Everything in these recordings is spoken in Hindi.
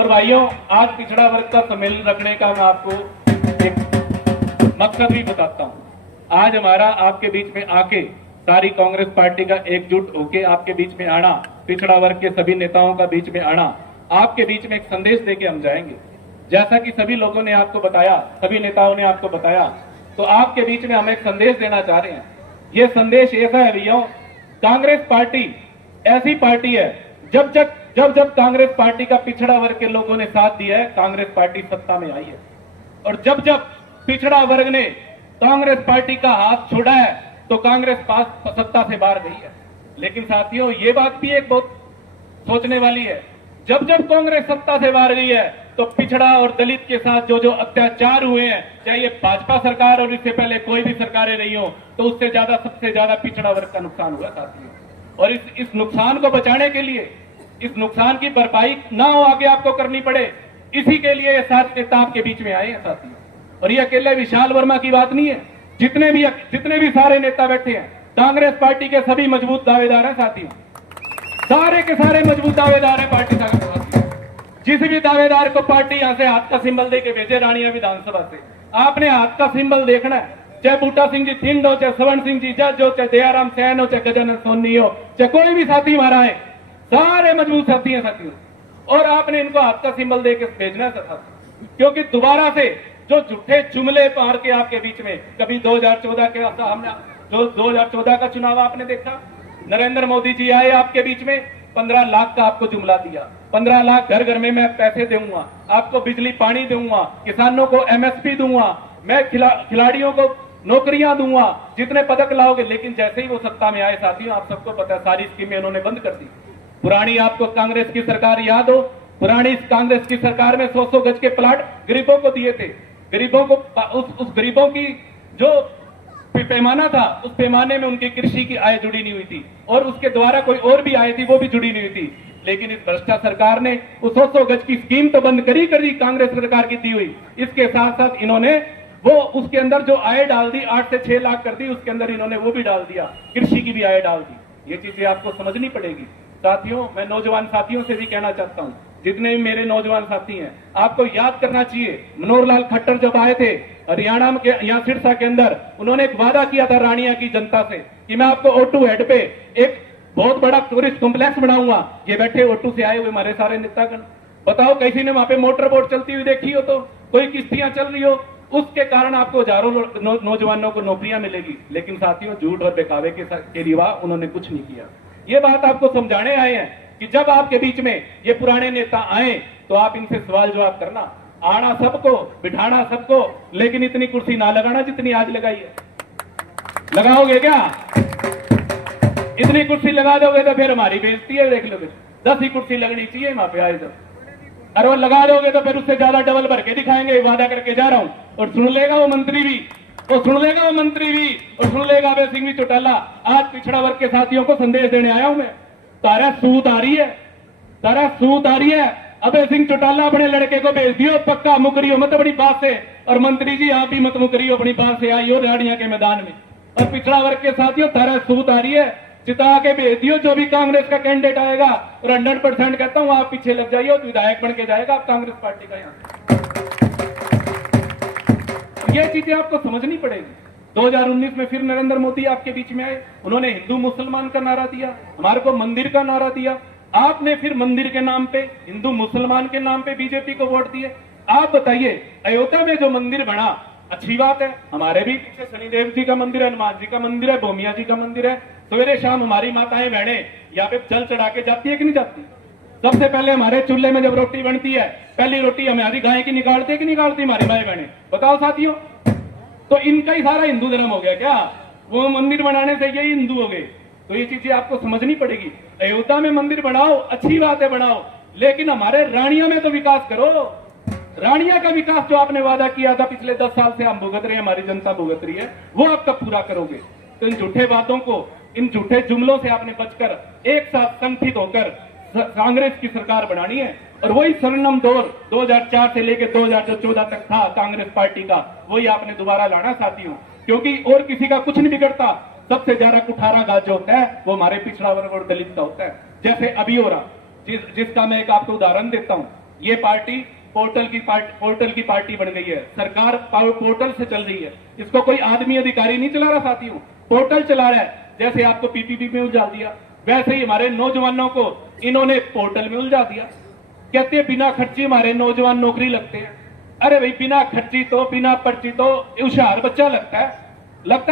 और भाइयों, आज पिछड़ा वर्ग का सम्मेलन रखने का मैं आपको एक मकसद भी बताता हूं। आज हमारा आपके बीच में आके सारी कांग्रेस पार्टी का एकजुट होके आपके बीच में आना, पिछड़ा वर्ग के सभी नेताओं का बीच में आना, आपके बीच में एक संदेश देके हम जाएंगे। जैसा कि सभी लोगों ने आपको बताया, सभी नेताओं ने आपको बताया, तो आपके बीच में हम एक संदेश देना चाह रहे हैं। ये संदेश ऐसा है भैया, कांग्रेस पार्टी ऐसी पार्टी है, जब जब कांग्रेस पार्टी का पिछड़ा वर्ग के लोगों ने साथ दिया है, कांग्रेस पार्टी सत्ता में आई है। और जब जब पिछड़ा वर्ग ने कांग्रेस पार्टी का हाथ छोड़ा है, तो कांग्रेस पास सत्ता से बाहर गई है। लेकिन साथियों, ये बात भी एक बहुत सोचने वाली है, जब जब कांग्रेस सत्ता से बाहर गई है, तो पिछड़ा और दलित के साथ जो जो अत्याचार हुए हैं, चाहे ये भाजपा सरकार और इससे पहले कोई भी सरकारें रही हो, तो उससे ज्यादा, सबसे ज्यादा पिछड़ा वर्ग का नुकसान हुआ साथियों। और इस नुकसान को बचाने के लिए, इस नुकसान की भरपाई ना हो आगे आपको करनी पड़े, इसी के लिए ये सात नेता आपके बीच में आए हैं साथियों। और ये अकेले विशाल वर्मा की बात नहीं है, जितने भी सारे नेता बैठे हैं, कांग्रेस पार्टी के सभी मजबूत दावेदार हैं साथियों, सारे के सारे मजबूत दावेदार हैं पार्टी साथियों। जिस भी दावेदार को पार्टी यहां से हाथ का सिंबल देके भेजे रानिया विधानसभा से, आपने हाथ का सिंबल देखना है, चाहे बूटा सिंह जी थिंड हो, चाहे स्वर्ण सिंह जी जज हो, चाहे दयाराम सैन हो, चाहे गजानन सोनी हो, चाहे कोई भी साथी हमारा है, सारे मजबूत साथी हैं साथियों। और आपने इनको हाथ का सिंबल देके भेजना है साथियों, क्योंकि दोबारा से जो झूठे जुमले मार के आपके बीच में, कभी 2014 के हमने जो 2014 का चुनाव आपने देखा, नरेंद्र मोदी जी आए आपके बीच में, 15 लाख का आपको जुमला दिया, 15 लाख घर घर में मैं पैसे दूंगा, आपको बिजली पानी दूंगा, किसानों को एमएसपी दूंगा, मैं खिलाड़ियों को नौकरियां दूंगा, जितने पदक लाओगे। लेकिन जैसे ही वो सत्ता में आए साथियों, आप सबको पता है, सारी स्कीमें उन्होंने बंद कर दी। पुरानी आपको कांग्रेस की सरकार याद हो, पुरानी कांग्रेस की सरकार में 100-100 गज के प्लाट गरीबों को दिए थे। गरीबों को उस गरीबों की जो पैमाना था, उस पैमाने में उनकी कृषि की आय जुड़ी नहीं हुई थी, और उसके द्वारा कोई और भी आय थी, वो भी जुड़ी नहीं हुई थी। लेकिन इस भ्रष्टा सरकार ने उस 100-100 गज की स्कीम तो बंद करी कांग्रेस सरकार की दी हुई। इसके साथ साथ इन्होंने वो उसके अंदर जो आय डाल दी, 8 से 6 लाख कर दी, उसके अंदर इन्होंने वो भी डाल दिया, कृषि की भी आय डाल दी। ये चीजें आपको समझनी पड़ेगी साथियों। मैं नौजवान साथियों से भी कहना चाहता हूं, जितने भी मेरे नौजवान साथी हैं, आपको याद करना चाहिए, मनोहर लाल खट्टर जब आए थे हरियाणा के यहाँ सिरसा के अंदर, उन्होंने एक वादा किया था रानिया की जनता से कि मैं आपको O2 हेड पे एक बहुत बड़ा टूरिस्ट कॉम्प्लेक्स बनाऊंगा। ये बैठे O2 से आए हुए हमारे सारे नेतागण, बताओ किसी ने वहां पे मोटर बोट चलती हुई देखी हो, तो कोई किश्तियां चल रही हो, उसके कारण आपको हजारों नौजवानों को नौकरियां मिलेगी। लेकिन साथियों, झूठ और बेकावे के रिवा उन्होंने कुछ नहीं किया। ये बात आपको समझाने आए हैं कि जब आपके बीच में ये पुराने नेता आए, तो आप इनसे सवाल जवाब करना, आना सबको, बिठाना सबको, लेकिन इतनी कुर्सी ना लगाना जितनी आज लगाई है। लगाओगे क्या? इतनी कुर्सी लगा दोगे तो फिर हमारी बेइज्जती है, देख लोगे। 10 ही कुर्सी लगनी चाहिए वहां पे आए तो, और वो लगा दोगे तो फिर उससे ज्यादा डबल भर के दिखाएंगे, वादा करके जा रहा हूं। और सुन लेगा वो मंत्री भी, और सुन लेगा वो मंत्री भी, और सुन लेगा अभय सिंह चौटाला। आज पिछड़ा वर्ग के साथियों को संदेश देने आया हूं मैं, तारा सूत आ रही है, तारा सूत आ रही है। अभय सिंह चौटाला अपने लड़के को भेज दियो, पक्का मुकरियो मत अपनी बात से, और मंत्री जी आप भी मत मुकरियो अपनी बात से, आइयो रानिया के मैदान में। और पिछड़ा वर्ग के साथियों, तारा सूत आ रही है, जिता के भेज दियो जो भी कांग्रेस का कैंडिडेट आएगा, और 100% कहता हूं आप पीछे लग जाइए, विधायक बन के जाएगा आप कांग्रेस पार्टी का। यहां ये चीजें आपको समझनी पड़ेगी। 2019 में फिर नरेंद्र मोदी आपके बीच में आए, उन्होंने हिंदू मुसलमान का नारा दिया, हमारे को मंदिर का नारा दिया। आपने फिर मंदिर के नाम पे, हिंदू मुसलमान के नाम पे बीजेपी को वोट दिए। आप बताइए, अयोध्या में जो मंदिर बना, अच्छी बात है, हमारे भी पीछे शनिदेव जी का मंदिर है, हनुमान जी का मंदिर है, भूमिया जी का मंदिर है। सवेरे शाम हमारी माताएं बहनें यहाँ पे जल चढ़ा के जाती है कि नहीं जाती? सबसे पहले हमारे चूल्हे में जब रोटी बनती है, पहली रोटी हमारी गाय की निकालती है कि निकालती हमारी माए बहनें? बताओ साथियों। तो इनका ही सारा हिंदू धर्म हो गया क्या? वो मंदिर बनाने से यही हिंदू हो गए? तो ये चीजें आपको समझनी पड़ेगी। अयोध्या में मंदिर बनाओ, अच्छी बात है बनाओ, लेकिन हमारे रानिया में तो विकास करो। रानिया का विकास जो आपने वादा किया था पिछले 10 साल से हम भुगत रहे हैं, हमारी जनता भुगत रही है, वो आप कब पूरा करोगे? तो इन झूठे बातों को, इन झूठे जुमलों से आपने बचकर एक साथ संगठित होकर कांग्रेस की सरकार बनानी है। और वही स्वर्णिम दौर 2004 से लेकर 2014 तक था कांग्रेस पार्टी का, वही आपने दोबारा लाना साथियों, क्योंकि और किसी का कुछ नहीं बिगड़ता। सबसे ज्यादा कुठारा गाज जो होता है वो हमारे पिछड़ा वर्ग और दलित का होता है, जैसे अभी हो रहा, जिसका मैं एक आपको उदाहरण देता हूं। ये पार्टी पोर्टल की पार्टी बन गई है। सरकार पोर्टल से चल रही है। इसको कोई आदमी अधिकारी नहीं चला रहा साथियों, पोर्टल चला रहा है। जैसे आपको पीपीपी में उलझा दिया, वैसे ही हमारे नौजवानों को इन्होंने पोर्टल में उलझा दिया। कहते हैं बिना खर्ची हमारे नौजवान नौकरी लगते हैं। अरे भाई बिना खर्ची तो बिना पर्ची तो होशियार बच्चा लगता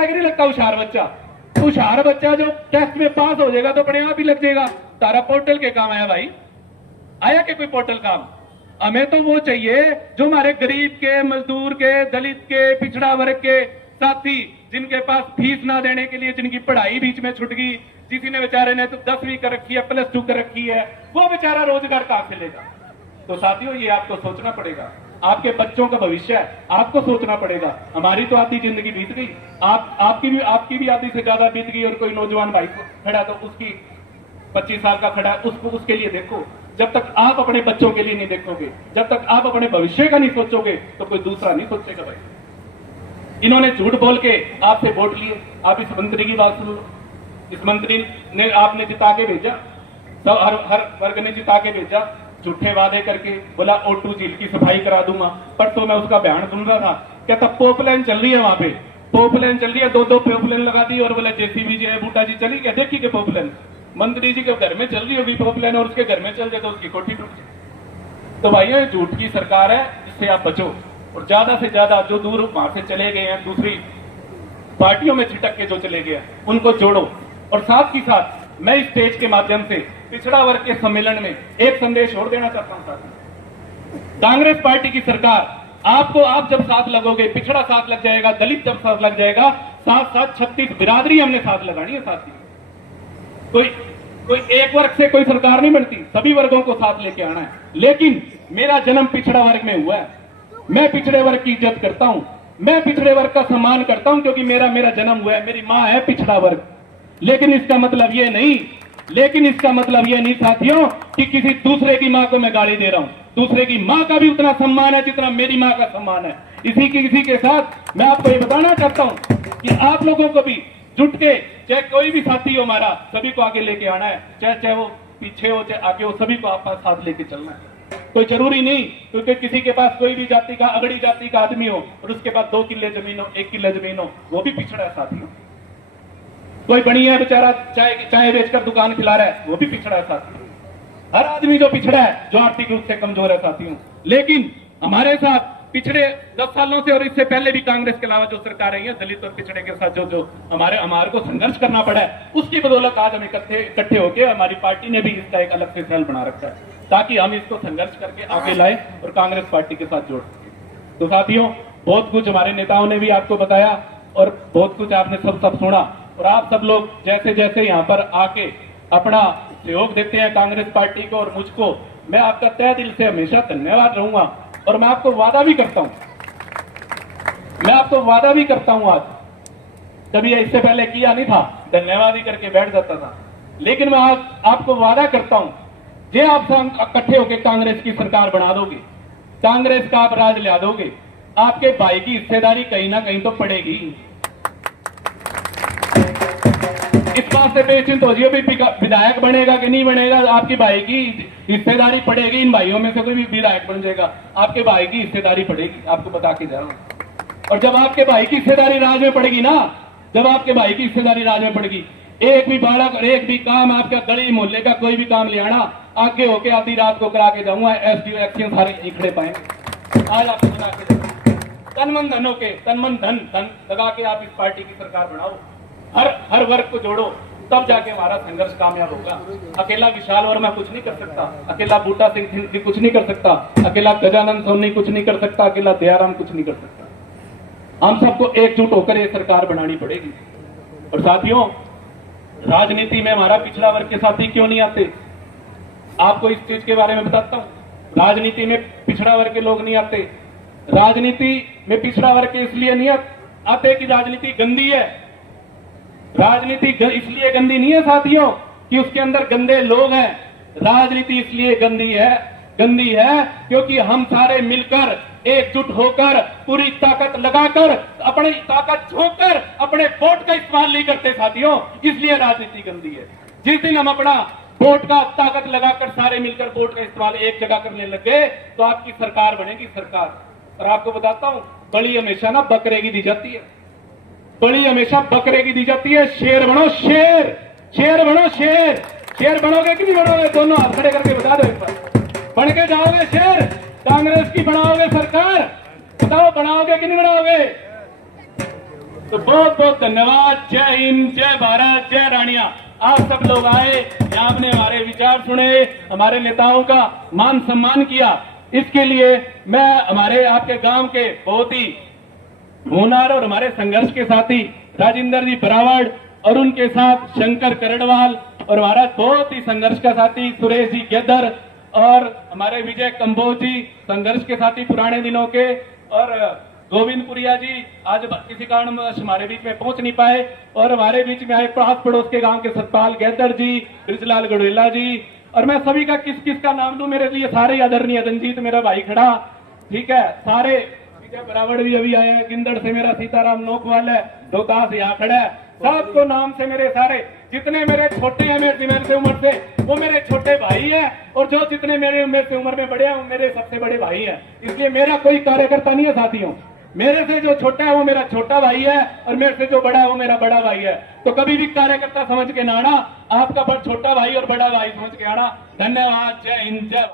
है कि नहीं लगता होशियार बच्चा? होशियार बच्चा जो टेस्ट में पास हो जाएगा तो अपने आप ही लग जाएगा। तारा पोर्टल के काम आया भाई, आया कि कोई पोर्टल काम? हमें तो वो चाहिए जो हमारे गरीब के, मजदूर के, दलित के, पिछड़ा वर्ग के साथी, जिनके पास फीस ना देने के लिए जिनकी पढ़ाई बीच में छूट गई, किसी ने बेचारे ने तो 10वीं कर रखी है, +2 कर रखी है, वो बेचारा रोजगार कहां से लेगा? तो साथियों ये आपको सोचना पड़ेगा, आपके बच्चों का भविष्य है, आपको सोचना पड़ेगा। हमारी तो आधी जिंदगी बीत गई, आपकी भी आधी से ज्यादा बीत गई, और कोई नौजवान भाई खड़ा तो उसकी 25 साल का खड़ा है, उसके लिए देखो। जब तक आप अपने बच्चों के लिए नहीं देखोगे, जब तक आप अपने भविष्य का नहीं सोचोगे, तो कोई दूसरा नहीं सोचेगा भाई। इन्होंने झूठ बोल के आपसे वोट लिए। आप इस मंत्री की बात सुनो, इस मंत्री ने आपने जिता के भेजा, सब हर वर्ग ने जिता के भेजा, झूठे वादे करके बोला O2 झील की सफाई करा दूंगा। पर तो मैं उसका बयान सुन रहा था, कहता पोपलाइन चल रही है, वहां पे पोपलाइन चल रही है, 2 पोपलाइन लगा दी, और बोला JCB जी है, बूटा जी चली क्या? देखी के पोपलाइन मंत्री जी के घर में चल रही होगी पोपलाइन, और उसके घर में चल जाए तो उसकी कोठी टूट जाए। तो भाई ये झूठ की सरकार है, इससे आप बचो। और ज्यादा से ज्यादा जो दूर वहां से चले गए हैं, दूसरी पार्टियों में छिटक के जो चले गए, उनको जोड़ो। और साथ ही साथ मैं इस स्टेज के माध्यम से पिछड़ा वर्ग के सम्मेलन में एक संदेश और देना चाहता हूं साथियों। कांग्रेस पार्टी की सरकार आपको, आप जब साथ लगोगे, पिछड़ा साथ लग जाएगा, दलित जब साथ लग जाएगा, साथ साथ 36 बिरादरी हमने साथ लगानी है साथियों। कोई एक वर्ग से कोई सरकार नहीं बनती, सभी वर्गों को साथ लेके आना है। लेकिन मेरा जन्म पिछड़ा वर्ग में हुआ है, मैं पिछड़े वर्ग की इज्जत करता हूं, मैं पिछड़े वर्ग का सम्मान करता हूं, क्योंकि मेरा जन्म हुआ है, मेरी मां है पिछड़ा वर्ग। लेकिन इसका मतलब ये नहीं साथियों कि किसी दूसरे की मां को मैं गाली दे रहा हूं। दूसरे की मां का भी उतना सम्मान है जितना मेरी मां का सम्मान है। इसी के साथ मैं आपको ये बताना चाहता हूं कि आप लोगों को भी जुट के, चाहे कोई भी साथी हो हमारा, सभी को आगे लेके आना है। चाहे वो पीछे हो चाहे आगे हो, सभी को आपका साथ लेके चलना है। कोई जरूरी नहीं क्योंकि किसी के पास कोई भी जाति का, अगड़ी जाति का आदमी हो और उसके पास 2 किल्ले जमीन हो, 1 किल्ला जमीन हो, वो भी पिछड़ा है साथियों। कोई बढ़िया है बेचारा, चाय बेचकर दुकान खिला रहा है, वो भी पिछड़ा है साथियों। हर आदमी जो पिछड़ा है, जो आर्थिक रूप से कमजोर है साथियों। लेकिन हमारे साथ पिछड़े 10 सालों से और इससे पहले भी कांग्रेस के अलावा जो सरकार रही है, दलित और पिछड़े के साथ जो हमारे को संघर्ष करना पड़ा है, उसकी बदौलत आज हम इकट्ठे होकर हमारी पार्टी ने भी इसका एक अलग से सेल बना रखा है, ताकि हम इसको संघर्ष करके आगे लाए और कांग्रेस पार्टी के साथ जोड़ सके। तो साथियों, बहुत कुछ हमारे नेताओं ने भी आपको बताया और बहुत कुछ आपने सब सुना, और आप सब लोग जैसे जैसे यहाँ पर आके अपना सहयोग देते हैं कांग्रेस पार्टी को और मुझको, मैं आपका तहे दिल से हमेशा धन्यवाद रहूंगा। और मैं आपको वादा भी करता हूं, आज कभी इससे पहले किया नहीं था, धन्यवाद ही करके बैठ जाता था, लेकिन मैं आज आपको वादा करता हूं, जे आप इकट्ठे होकर कांग्रेस की सरकार बना दोगे, कांग्रेस का आप राज ला दोगे, आपके भाई की हिस्सेदारी कहीं ना कहीं तो पड़ेगी। इस बात से बेचिंत हो जियो, विधायक बनेगा कि नहीं बनेगा, आपके भाई की हिस्सेदारी पड़ेगी। इन भाइयों में से कोई भी विधायक बन जाएगा, आपके भाई की हिस्सेदारी पड़ेगी, आपको बता के जा रहा हूं। और जब आपके भाई की हिस्सेदारी राज में पड़ेगी ना, जब आपके भाई की हिस्सेदारी राज में पड़ेगी, एक भी बालक और एक भी काम, आपका गली मोहल्ले का कोई भी काम ले आना, आगे होके आधी रात को करा के जाऊंगा। SDO एक्शन सारे इकड़े पाएंगे, आज आपको बता के तन मन धन होके, तन मन धन लगा के आप इस पार्टी की सरकार बनाओ, हर वर्ग को जोड़ो, तब जाके हमारा संघर्ष कामयाब होगा। अकेला विशाल वर्मा कुछ नहीं कर सकता, अकेला बूटा सिंह कुछ नहीं कर सकता, अकेला गजानंद सोनी कुछ नहीं कर सकता, अकेला दयाराम कुछ नहीं कर सकता। हम सबको एकजुट होकर ये सरकार बनानी पड़ेगी। और साथियों, राजनीति में हमारा पिछड़ा वर्ग के साथी क्यों नहीं आते, आपको इस चीज के बारे में बताता हूं। राजनीति में पिछड़ा वर्ग के लोग नहीं आते, राजनीति में पिछड़ा वर्ग के इसलिए नहीं आते कि राजनीति गंदी है। राजनीति इसलिए गंदी नहीं है साथियों कि उसके अंदर गंदे लोग हैं, राजनीति इसलिए गंदी है क्योंकि हम सारे मिलकर, एकजुट होकर, पूरी ताकत लगाकर, अपनी ताकत झोंककर अपने वोट का इस्तेमाल नहीं करते साथियों, इसलिए राजनीति गंदी है। जिस दिन हम अपना वोट का ताकत लगाकर सारे मिलकर वोट का इस्तेमाल एक जगह करने लग गए तो आपकी सरकार बनेगी सरकार। और आपको बताता हूं, बलि हमेशा ना बकरे की दी जाती है, बलि हमेशा बकरे की दी जाती है। शेर बनो शेर, शेर बनो शेर। शेर बनोगे कि नहीं बनोगे? दोनों हाथ खड़े करके बता दो एक बार। बन के जाओगे शेर? कांग्रेस की बनाओगे सरकार? बताओ बनाओगे कि नहीं बनाओगे? तो बहुत बहुत धन्यवाद। जय हिंद, जय भारत, जय रानिया। आप सब लोग आए, आपने हमारे विचार सुने, हमारे नेताओं का मान सम्मान किया। इसके लिए मैं हमारे आपके गांव के बहुत ही होनार और हमारे संघर्ष के साथी राजेंद्र जी बरावड़ और उनके साथ शंकर करड़वाल और हमारा बहुत ही संघर्ष का साथी सुरेश जी गेदर और हमारे विजय कंबोज जी संघर्ष के साथी पुराने दिनों के, और गोविंदपुरिया जी आज किसी कारण हमारे बीच में पहुंच नहीं पाए, और हमारे बीच में आए पास पड़ोस के गांव के सतपाल गेदर जी, ब्रिजलाल गढ़वेला जी, और मैं सभी का किस किस का नाम दूं? मेरे लिए सारे आदरणीय रंजीत मेरा भाई खड़ा, ठीक है, सारे विजय बरावड़ भी अभी आए हैं, गिंदड़ से मेरा सीताराम नोकवाल है, रोहतास यहाँ खड़ा है, सबको नाम से मेरे सारे जितने मेरे छोटे हैं मेरे से उम्र से वो मेरे छोटे भाई हैं, और जो जितने मेरे उम्र में बड़े हैं वो मेरे सबसे बड़े भाई हैं। इसलिए मेरा कोई कार्यकर्ता नहीं है साथियों, मेरे से जो छोटा है वो मेरा छोटा भाई है और मेरे से जो बड़ा है वो मेरा बड़ा भाई है। तो कभी भी कार्यकर्ता समझ के ना आना, आपका छोटा भाई और बड़ा भाई समझ के आना। धन्यवाद। जय हिंद, जय